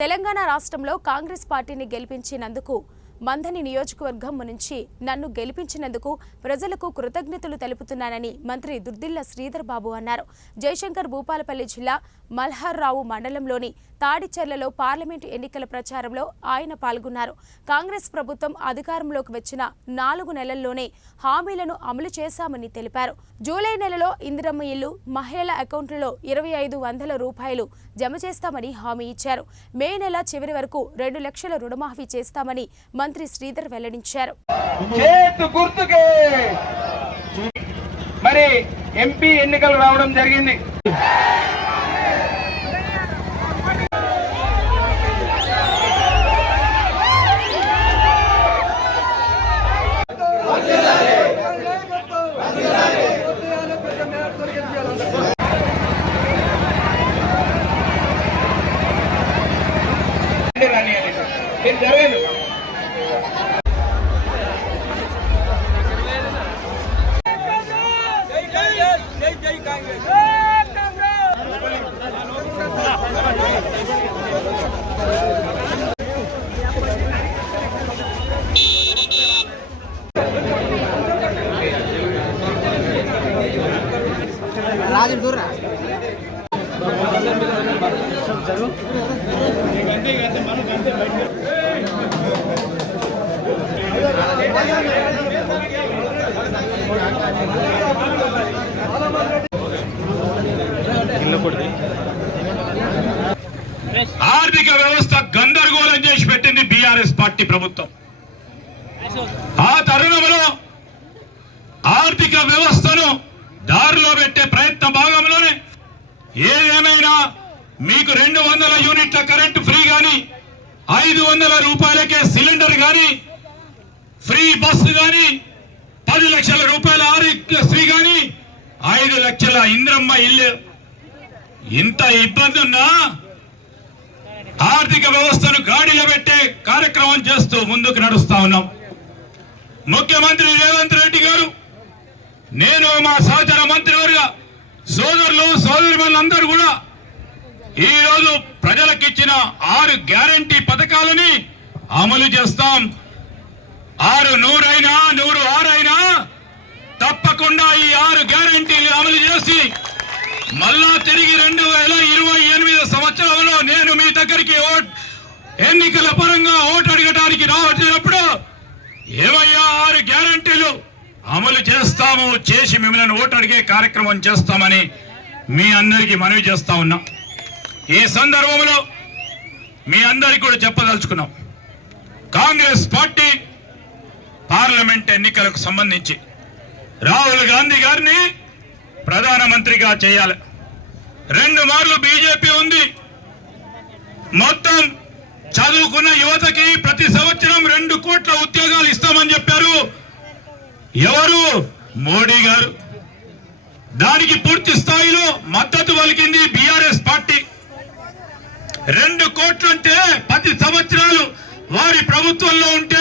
తెలంగాణ రాష్ట్రంలో కాంగ్రెస్ పార్టీని గెలిపించినందుకు మంథని నియోజకవర్గం నుంచి నన్ను గెలిపించినందుకు ప్రజలకు కృతజ్ఞతలు తెలుపుతున్నానని మంత్రి దుర్దిల్ల శ్రీధర్ బాబు అన్నారు. జయశంకర్ భూపాలపల్లి జిల్లా మల్హార్రావు మండలంలోని తాడిచెర్లలో పార్లమెంటు ఎన్నికల ప్రచారంలో ఆయన పాల్గొన్నారు. కాంగ్రెస్ ప్రభుత్వం అధికారంలోకి వచ్చిన 4 నెలల్లోనే హామీలను అమలు చేశామని తెలిపారు. జూలై నెలలో ఇందిరమ్మ ఇల్లు, మహిళల అకౌంట్లలో 2500 రూపాయలు జమ చేస్తామని హామీ ఇచ్చారు. మే నెల చివరి వరకు 2 లక్షల రుణమాఫీ చేస్తామని మంత్రి శ్రీధర్ వెల్లడించారు. మరి ఎంపీ ఎన్నికలు రావడం జరిగింది. ఆర్థిక వ్యవస్థ గందరగోళం చేసి పెట్టింది బీఆర్ఎస్ పార్టీ ప్రభుత్వం. ఆ తరుణంలో ఆర్థిక వ్యవస్థను దారిలో పెట్టే ప్రయత్న భాగంలోనే ఏదేమైనా మీకు 200 యూనిట్ల కరెంటు ఫ్రీ గాని, 500 రూపాయలకే సిలిండర్ గాని, ఫ్రీ బస్సు గాని, 10 లక్షల రూపాయల ఆరోగ్యశ్రీ గాని, 5 లక్షల ఇంద్రమ్మ ఇల్లు, ఇంత ఇబ్బంది ఉన్నా ఆర్థిక వ్యవస్థను గాడిలో పెట్టే కార్యక్రమం చేస్తూ ముందుకు నడుస్తా ఉన్నాం. ముఖ్యమంత్రి రేవంత్ రెడ్డి గారు, నేను మా సహచర మంత్రివర్గ సోదరులు సోదరిమణులందరూ కూడా ఈరోజు ప్రజలకిచ్చిన 6 గ్యారంటీ పథకాలని అమలు చేస్తాం. 6 100 అయినా 106 అయినా తప్పకుండా ఈ 6 గ్యారంటీలు అమలు చేసి మళ్ళా తిరిగి 2028 సంవత్సరంలో నేను మీ దగ్గరికి ఎన్నికల పరంగా ఓటు అడగడానికి రావచ్చినప్పుడు ఏమయ్యా 6 గ్యారంటీలు అమలు చేస్తాము, చేసి మిమ్మల్ని ఓటు అడిగే కార్యక్రమం చేస్తామని మీ అందరికీ మనవి చేస్తా ఉన్నాం. ఈ సందర్భంలో మీ అందరికీ కూడా చెప్పదలుచుకున్నాం, కాంగ్రెస్ పార్టీ పార్లమెంట్ ఎన్నికలకు సంబంధించి రాహుల్ గాంధీ గారిని ప్రధానమంత్రిగా చేయాలి. 2 మార్లు బీజేపీ ఉంది. మొత్తం చదువుకున్న యువతకి ప్రతి సంవత్సరం 2 కోట్ల ఉద్యోగాలు ఇస్తామని చెప్పారు. ఎవరు? మోడీ గారు. దానికి పూర్తి స్థాయిలో మద్దతు పలికింది బీఆర్ఎస్ పార్టీ. 2 కోట్లంటే 10 సంవత్సరాలు వారి ప్రభుత్వంలో ఉంటే